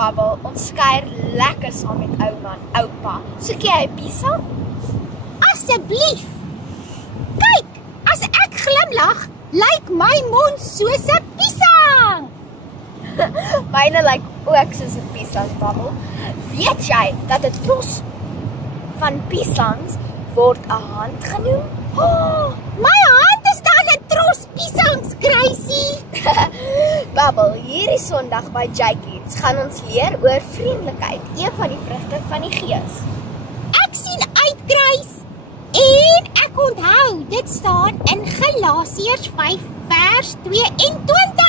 Babbel, ons kuier lekker saam met ouma en oupa. Soek jy 'n piesang? Asseblief. Kyk, as ek glimlag, lyk my mond soos 'n piesang. Myne lyk ook soos 'n piesang, Babbel. Weet jy dat 'n tros van piesangs word 'n hand genoem? Oh, my hand is dan 'n tros piesangs, Gracie. Babbel, hierdie Sondag by Jakey's gaan ons leer oor vriendelikheid, een van die vrugte van die Gees. Ek sien uit, Grace. En ek onthou, dit staan in Galasiërs 5 vers 22.